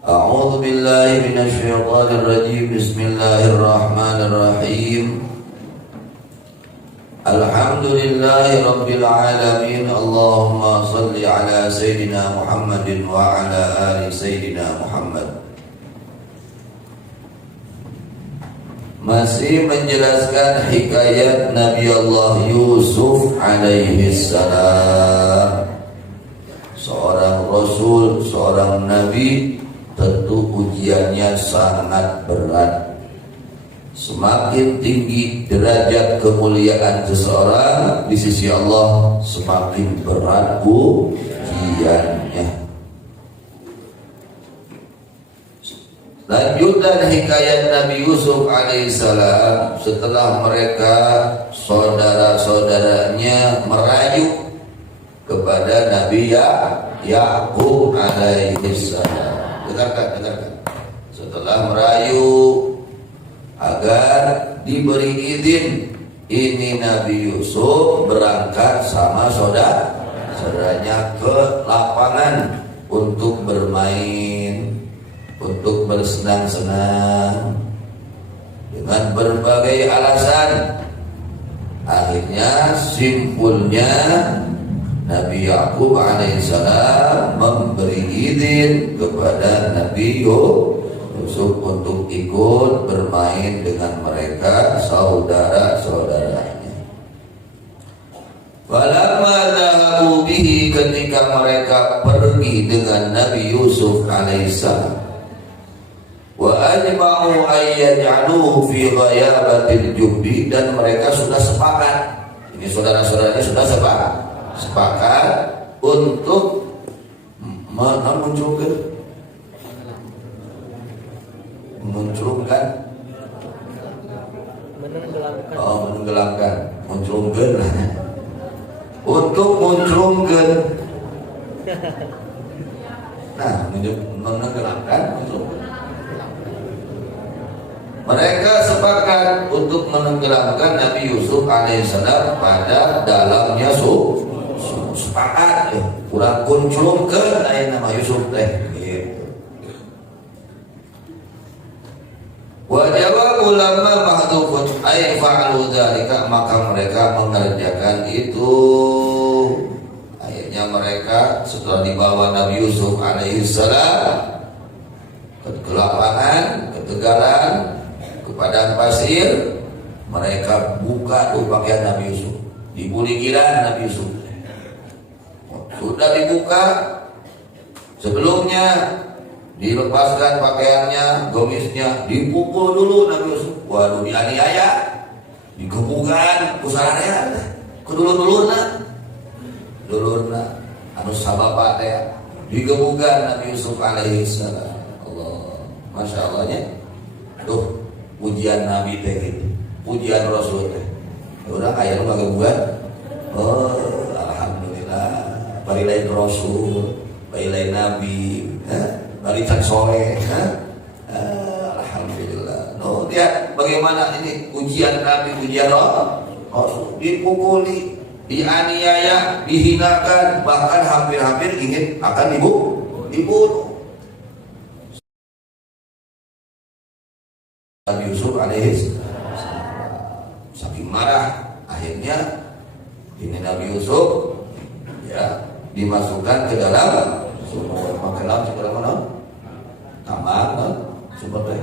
A'udzu billahi minasy syaithanir rajim. Bismillahirrahmanirrahim. Alhamdulillahi rabbil alamin. Allahumma shalli ala sayyidina Muhammadin wa ala ali sayyidina Muhammad. Masih menjelaskan hikayat Nabi Allah Yusuf alaihi salam. Seorang rasul, seorang nabi, tentu ujiannya sangat berat. Semakin tinggi derajat kemuliaan seseorang di sisi Allah, semakin berat ujiannya. Lanjutan hikayat Nabi Yusuf alaihissalam, setelah mereka saudara-saudaranya merayu kepada Nabi Yakub alaihissalam. Dengarkan. Setelah merayu agar diberi izin, ini Nabi Yusuf berangkat sama saudaranya ke lapangan untuk bermain, untuk bersenang-senang dengan berbagai alasan. Akhirnya simpulnya Nabi Yakub alaihissalam memberi izin kepada Nabi Yusuf untuk ikut bermain dengan mereka, saudara-saudaranya. Falamma dhahabu bihi, ketika mereka pergi dengan Nabi Yusuf alaihissalam, wa ajma'u ayyaj'aluhu fi ghayabatil jubbi, dan mereka sudah sepakat, ini saudara-saudaranya sudah sepakat untuk menenggelamkan untuk menenggelamkan. Nah, menenggelamkan untuk mereka sepakat untuk menenggelamkan Nabi Yusuf alaihissalam pada dalamnya sepakat kurang kuncung ke lain nama Yusuf teh gitu. Wa jawabu lamma mahdhufun ay fa'alu dzalika, maka mereka mengerjakan itu. Akhirnya mereka setelah dibawa Nabi Yusuf alaihissalam ke lapangan, ke tegalan, ke padang pasir, mereka buka tuh pakaian Nabi Yusuf, dibuligiran Nabi Yusuf. Sudah dibuka, sebelumnya dilepaskan pakaiannya, gamisnya, dipukul dulu Nabi Yusuf. Waduh, dianiaya, digebukan, kusaranya, kedulur-dulurna, anu sabapa teh, digebukan Nabi Yusuf alaihissalam. Allah, masya Allahnya, tuh pujian Nabi teh gitu, pujian Rasul teh. Orang ayat lu gebukan, oh alhamdulillah. Bari lain Rasul, bari lain Nabi, bari can soleh, alhamdulillah. No, lihat bagaimana ini ujian Nabi, ujian Rasul, dipukuli, dianiaya, dihinakan, bahkan hampir-hampir ingin akan dibunuh. Nabi Yusuf alaihissalam saking marah, akhirnya ini Nabi Yusuf dimasukkan ke dalam sumur. Makelam sekolah mana? Tambang, sumur teh.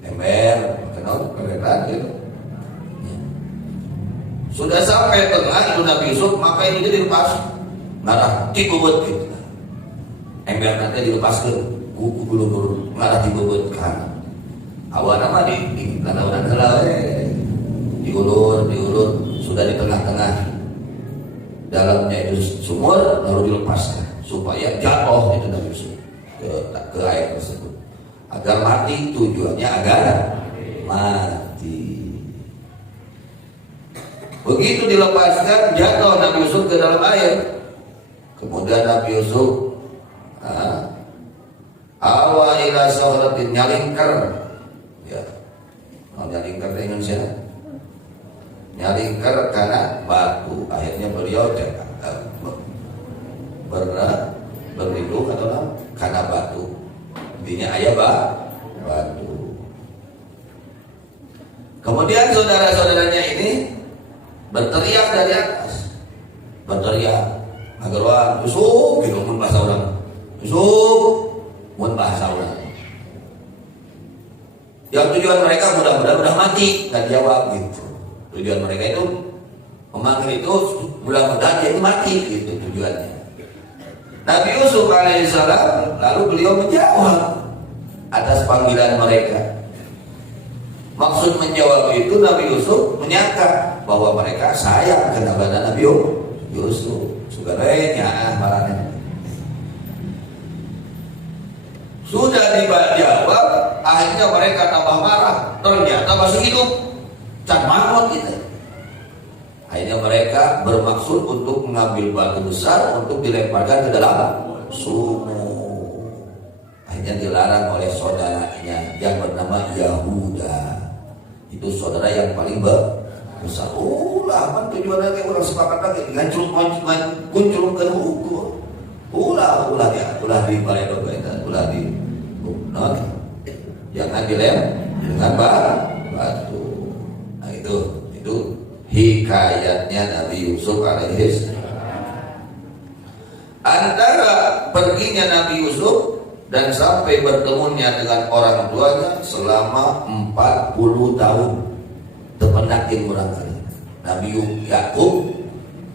Ember, makelam, keretan gitu. Sudah sampai tengah itu Nabi Yusuf, maka ini dia dilepas. Ngarah dibobot gitu. Ember nanti dilepaskan, kuku gulung-gulung, ngarah dibobot kan. Awal nama di tanah-tanah heula, diulur, sudah di tengah-tengah. Dalamnya itu sumur, lalu dilepaskan supaya jatuh itu Nabi Yusuf ke air tersebut agar mati. Tujuannya agar mati. Begitu dilepaskan, jatuh Nabi Yusuf ke dalam air. Kemudian Nabi Yusuf awa ila sahratin, nyalingkar, nyalingkar di Indonesia, nyalingkar karena batu. Akhirnya beliau berlindung atau karena batu. intinya ayah batu. Kemudian saudara-saudaranya ini berteriak dari atas, berteriak agar Yusuf gitu mun bahasa orang, Yusuf mun bahasa orang. Yang tujuan mereka mudah-mudahan udah mati, nggak jawab gitu. Tujuan mereka itu memanggil itu mudah-mudahan dia itu mati gitu tujuannya. Nabi Yusuf alaihissalam lalu beliau menjawab atas panggilan mereka. Maksud menjawab itu Nabi Yusuf menyangka bahwa mereka sayang kepada Nabi Yusuf. Sebenarnya marahnya. Sudah dijawab, akhirnya mereka tambah marah. Ternyata masih hidup. Can mangot gitu. Akhirnya mereka bermaksud untuk mengambil batu besar untuk dilemparkan ke dalam sumur. Akhirnya dilarang oleh saudaranya yang bernama Yahuda. Itu saudara yang paling besar. Lah, tujuannya orang sepakat lagi kuncurungkan hukum. Ulah di baledog itu, ulah di not. Jangan dilem dengan batu. Nah itu hikayatnya Nabi Yusuf alaihissalam. Antara perginya Nabi Yusuf dan sampai bertemunya dengan orang tuanya selama 40 tahun. Tepenakin orang kali. Nabi Yakub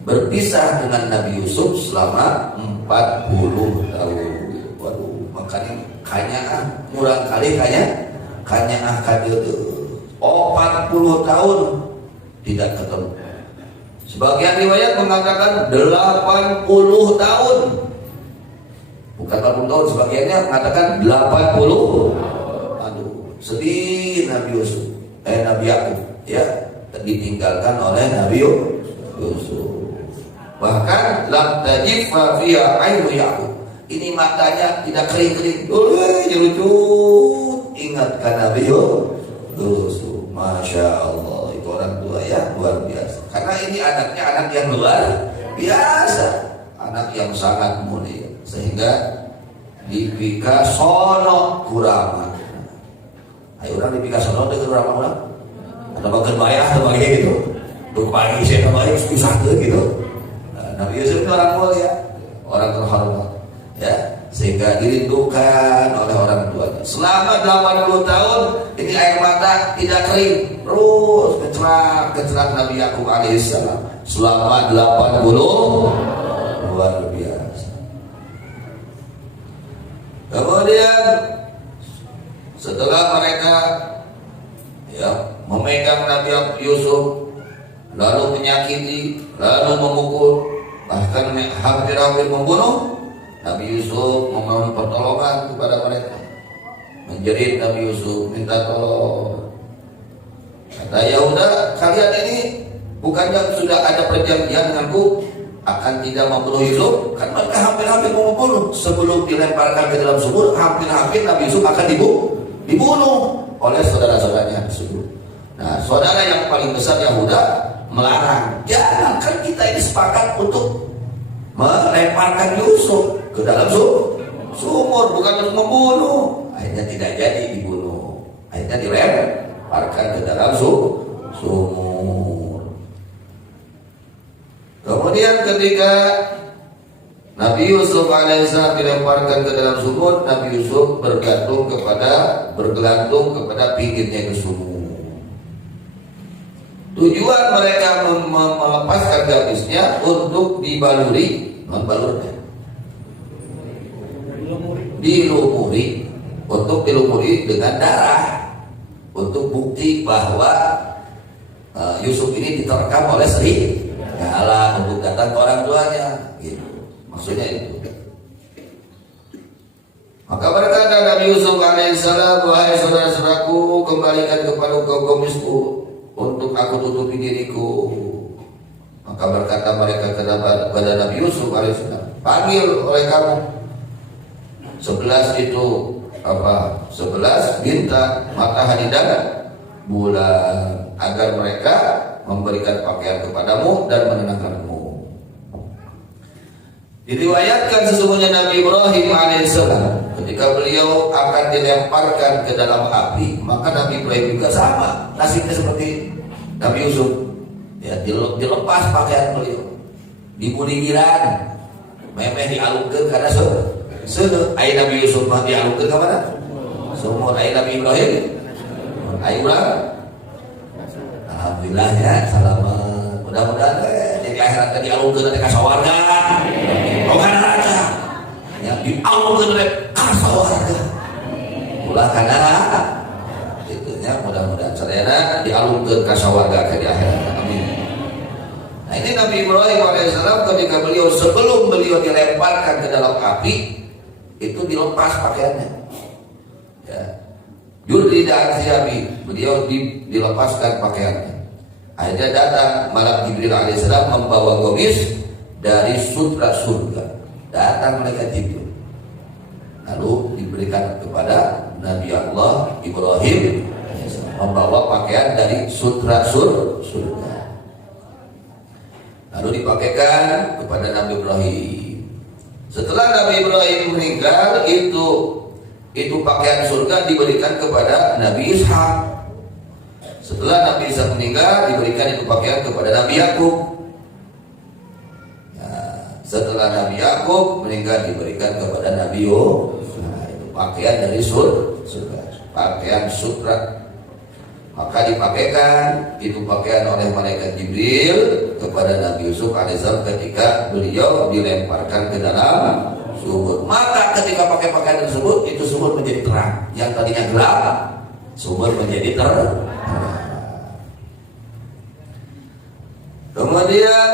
berpisah dengan Nabi Yusuf selama 40 tahun. Waduh, makanya kanya murang kali kanya kadeu 40 tahun tidak ketemu. Sebagian riwayat mengatakan 80 tahun. Bukan 40 tahun, sebagiannya mengatakan 80. Aduh, sedih Nabi Yusuf. Nabi Yakub ya, ditinggalkan oleh Nabi Yusuf. Bahkan lam tajiffa fiha ainu Yakub. Ini matanya tidak kering-kering. Lucu. Ingatkan Nabi Yusuf. Masya Allah, itu orang tua ya luar biasa. Karena ini anaknya anak yang luar biasa, anak yang sangat mulia, sehingga dipika sono kurama. Ayo orang dipika sono dengan kurama orang. Atau bagian bayar atau bagian gitu. Untuk pagi saya kembali pisah gitu. Nabi Yusuf itu orang mulia, orang terhormat, ya, sehingga dirindukan oleh orang tuanya. Selama 80 tahun ini air mata tidak kering, terus kecerak Nabi Yakub alaihissalam selama 80, luar biasa. Kemudian setelah mereka ya memegang Nabi Yusuf, lalu menyakiti, lalu memukul, bahkan hampir membunuh, Nabi Yusuf memohon pertolongan kepada mereka. Menjerit Nabi Yusuf, minta tolong. Kata Yahuda, kalian ini bukannya sudah ada perjanjian denganku akan tidak membunuh Yusuf? Kan mereka hampir-hampir mau membunuh. Sebelum dilemparkan ke dalam sumur, hampir-hampir Nabi Yusuf akan dibunuh oleh saudara-saudaranya tersebut. Nah, saudara yang paling besar Yahuda melarang. Jangan, kan kita ini sepakat untuk melemparkan Yusuf ke dalam sumur, bukan untuk membunuh. Akhirnya tidak jadi dibunuh. Akhirnya dilemparkan ke dalam sumur. Kemudian ketika Nabi Yusuf alaihissalam dilemparkan ke dalam sumur, Nabi Yusuf bergelantung kepada pinggirnya ke sumur. Tujuan mereka melepaskan garisnya untuk dilumuri dengan darah, untuk bukti bahwa Yusuf ini diterkam oleh serigala untuk datang ke orang tuanya, gitu. Maksudnya itu. Maka berkata Nabi Yusuf alaihissalam, wahai saudara-saudaraku, kembalikan kepada kaumku untuk aku tutupi diriku. Maka berkata mereka kepada Nabi Yusuf alaihissalam, panggil oleh kamu 11 itu 11 bintang, matahari dan bulan, agar mereka memberikan pakaian kepadamu dan menenangkanmu. Diriwayatkan sesungguhnya Nabi Ibrahim alaihissalam ketika ketika beliau akan dilemparkan ke dalam api, maka Nabi Ibrahim juga sama nasibnya seperti Nabi Yusuf. Ya, dilepas pakaian beliau, dibudigiran, memeh dialungkeun karena seueur. Ai Nabi Yusuf mah dialungkeun ka mana? Sumur. Ai Nabi Ibrahim, ai urang. Alhamdulillah ya, selamat. Mudah-mudahan jadi akhirat dialungkeun ka sawarga. Bukan neraka. Ya, dialungkeun ka sawarga. Ulah kana itu nya, mudah-mudahan sadayana dialungkeun ka sawarga ka di akhirat. Amin. Nah, ini Nabi Ibrahim alaihissalam ketika sebelum beliau dilemparkan ke dalam api, itu dilepas pakaiannya. Ya. Yurida Aziabi, beliau dilepaskan pakaiannya. Akhirnya datang malaikat Jibril alaihissalam membawa gamis dari sutra surga. Datang malaikat Jibril, lalu diberikan kepada Nabi Allah Ibrahim membawa pakaian dari sutra surga. Lalu dipakaikan kepada Nabi Ibrahim. Setelah Nabi Ibrahim meninggal, itu pakaian surga diberikan kepada Nabi Ishak. Setelah Nabi Ishak meninggal, diberikan itu pakaian kepada Nabi Yakub. Ya, setelah Nabi Yakub meninggal, diberikan kepada Nabi Yusuf. Nah, itu pakaian dari surga, pakaian sutra. Maka dipakaikan itu pakaian oleh malaikat Jibril kepada Nabi Yusuf alaihissalam ketika beliau dilemparkan ke dalam sumur. Maka ketika pakai pakaian tersebut, itu sumur menjadi terang. Yang tadinya gelap, sumur menjadi terang. Kemudian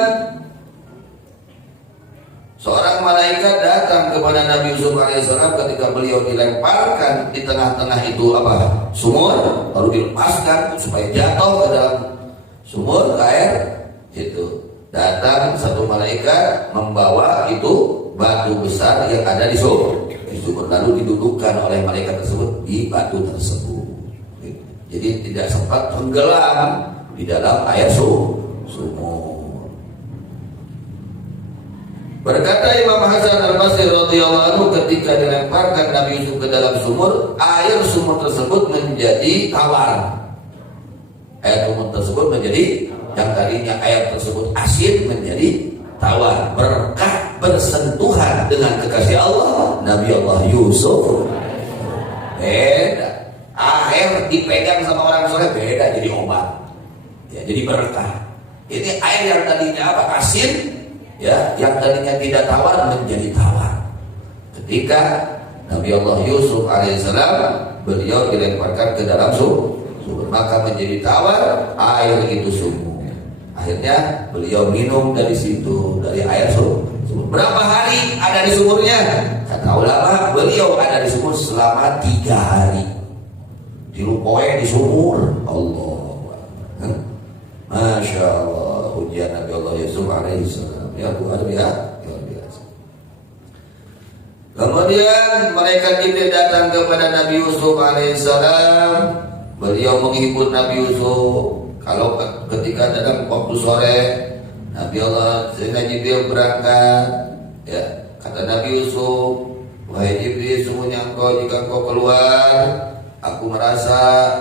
seorang malaikat datang kepada Nabi Yusuf alaihissalam ketika beliau dilemparkan di tengah-tengah itu sumur, lalu dilepaskan supaya jatuh ke dalam sumur ke air. Itu datang satu malaikat membawa itu batu besar yang ada di sumur, lalu didudukkan oleh malaikat tersebut di batu tersebut. Jadi tidak sempat tenggelam di dalam air sumur. Berkata Imam Hasan Al-Basri radhiyallahu anhu, ketika dilemparkan Nabi Yusuf ke dalam sumur, air sumur tersebut menjadi tawar. Air sumur tersebut menjadi, yang tadinya air tersebut asin menjadi tawar, berkah bersentuhan dengan kekasih Allah Nabi Allah Yusuf. Beda, air dipegang sama orang soleh beda, jadi obat. Ya, jadi berkah. Ini air yang tadinya asin, ya, yang tadinya tidak tawar menjadi tawar. Ketika Nabi Allah Yusuf alaihissalam beliau dilemparkan ke dalam sumur, maka menjadi tawar air itu sumur. Akhirnya beliau minum dari situ, dari air sumur. Berapa hari ada di sumurnya? Kata ulama, beliau ada di sumur selama 3 hari. Dilupoe di sumur. Allah, Masya Allah, ujian Nabi Allah Yusuf alaihissalam. Ya luar biasa. Kemudian malaikat Jibril datang kepada Nabi Yusuf alaihissalam. Beliau menghibur Nabi Yusuf. Kalau ketika datang waktu sore, Nabi Allah Sayyidina Jibril berangkat. Ya, kata Nabi Yusuf, wahai Jibril, sungguhnya engkau jika engkau keluar, aku merasa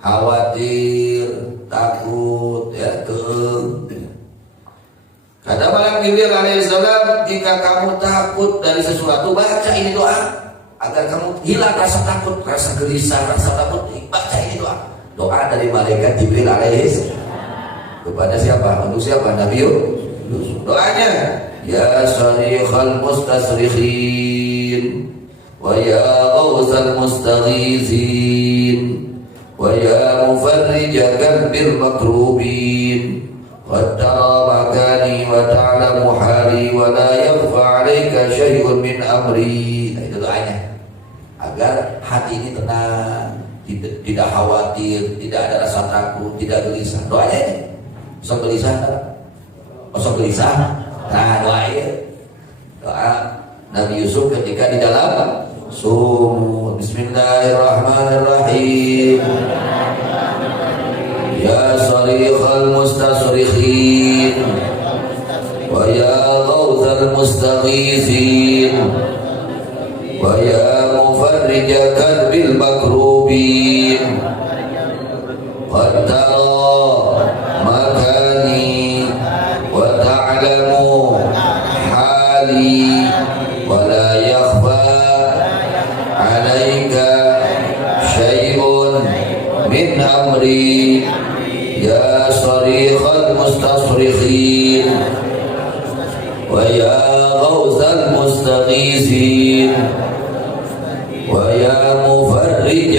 khawatir, takut, ya, kata malaikat Jibril alaihissalam, jika kamu takut dari sesuatu, baca ini doa agar kamu hilang rasa takut, rasa gelisah, rasa takut. Baca ini doa. Doa dari malaikat Jibril alaihissalam kepada siapa? Untuk siapa? Nabi Yusuf. Doanya, ya sarikhal mustasrikhin wa ya ghawsal mustaghizin wa ya mufarrija kabbir makrubin qad tara makani wa ta'lamu hali wa la yakhfa 'alaika syai'un min amri. Nah, itu doanya agar hati ini tenang, tidak khawatir, tidak ada rasa takut, tidak gelisah. Doanya ini usah gelisah. Nah, doanya doa Nabi Yusuf ketika di dalam sumur. Bismillahirrahmanirrahim. Ya sarikhal mustasrikhin wa ya المستغيثين ويا مفرج كرب المكروبين قد ترى مكاني وتعلم حالي ولا يخفى عليك شيء من أمري يا صريخ المستصرخين ويا غوث المستغيثين ويا مفرج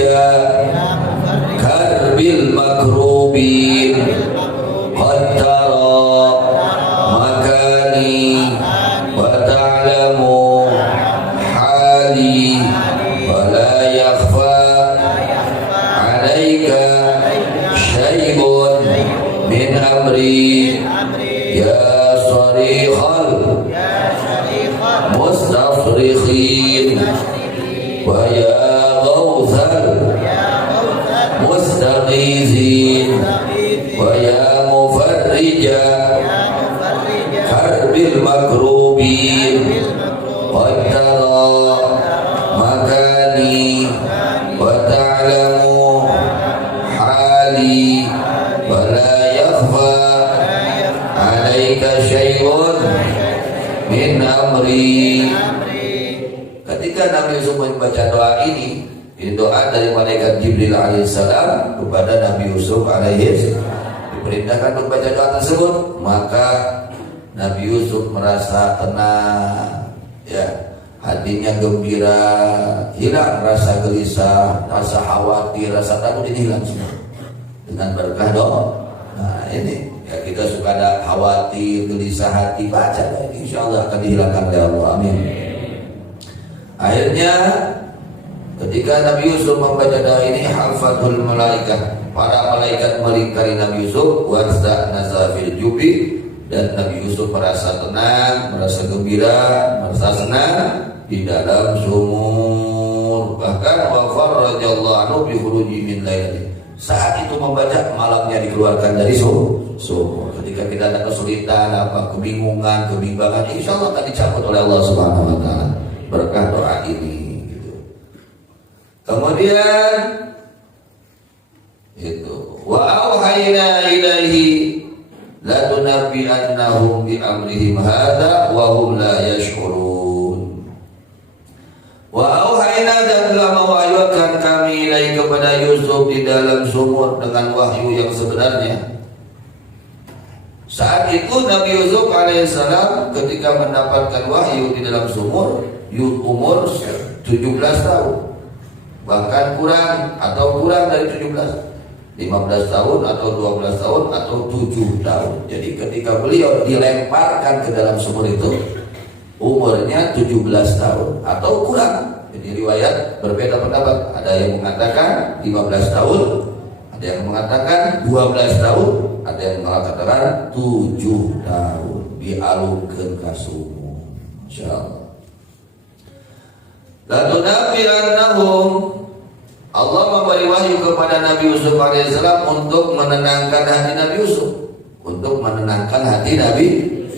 كرب المكروبين قد ترى مكاني وتعلم حالي ولا يخفى عليك شيء من أمري يا صريخ المستصرخين ويا غوث المستغيثين ويا مفرج كرب المكروبين قد ترى مكاني وتعلم حالي ولا يخفى عليك شيء min amri. Ketika Nabi Yusuf membaca doa ini doa dari malaikat Jibril alaihissalam kepada Nabi Yusuf alaihissalam, diperintahkan untuk baca doa tersebut, maka Nabi Yusuf merasa tenang, ya, hatinya gembira, hilang rasa gelisah, rasa khawatir, rasa takut, ini hilang semua dengan berkah doa. Nah ini ya, kita suka ada khawatir, gelisah hati, baca ini, insya Allah akan dihilangkan oleh Allah. Amin. Akhirnya ketika Nabi Yusuf membaca doa ini, hafatul malaikat, para malaikat melingkari Nabi Yusuf, warza nazafil jubi, dan Nabi Yusuf merasa tenang, merasa gembira, merasa senang di dalam sumur. Bahkan wa farrajallahu anhu bi khuruji min lailati. Saat itu membaca, malamnya dikeluarkan dari sumur. Ketika kita ada kesulitan, apa kebingungan, kebimbangan, insya Allah akan dicabut oleh Allah Subhanahu Wa Taala berkah doa ini. Gitu. Kemudian itu wa auhayna ilaihi la tunabbi'annahum bi amrihim hadza wa hum la yash'urun. Wa auhayna, dan telah mewahyukan kami ilaihi kepada Yusuf di dalam sumur dengan wahyu yang sebenarnya. Saat itu Nabi Yusuf alaihissalam ketika mendapatkan wahyu di dalam sumur, umur 17 tahun, bahkan kurang dari 17, 15 tahun atau 12 tahun atau 7 tahun. Jadi ketika beliau dilemparkan ke dalam sumur itu, umurnya 17 tahun atau kurang. Jadi riwayat berbeda pendapat. Ada yang mengatakan 15 tahun, ada yang mengatakan 12 tahun, ada yang mengatakan 7 tahun dialungkan ke sumur. Insyaallah. Lalu Nabi annahum, Allah memberi wahyu kepada Nabi Yusuf alaihissalam untuk menenangkan hati Nabi Yusuf, untuk menenangkan hati Nabi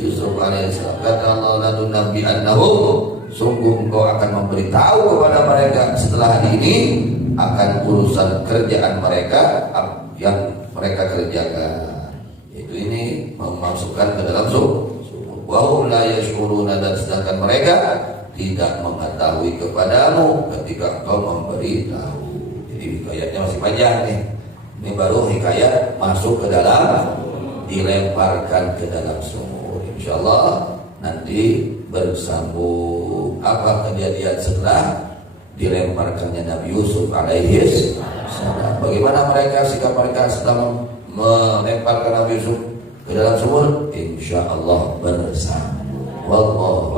Yusuf alaihissalam. Kata Allah, lalu Nabi annahum, sungguh engkau akan memberitahu kepada mereka setelah hari ini akan urusan kerjaan mereka yang mereka kerjakan. Itu ini memasukkan ke dalam sumur. Wa hum la yashkuruna, dan sedangkan mereka tidak mengetahui kepadamu ketika engkau memberitahu. Jadi hikayatnya masih panjang nih. Ini baru hikayat masuk ke dalam, dilemparkan ke dalam sumur. Insyaallah nanti bersambung apa kejadian setelah dilemparkannya Nabi Yusuf alaihissalam. Bagaimana mereka, sikap mereka setelah melemparkan Nabi Yusuf ke dalam sumur, insyaallah bersambung. Wallahu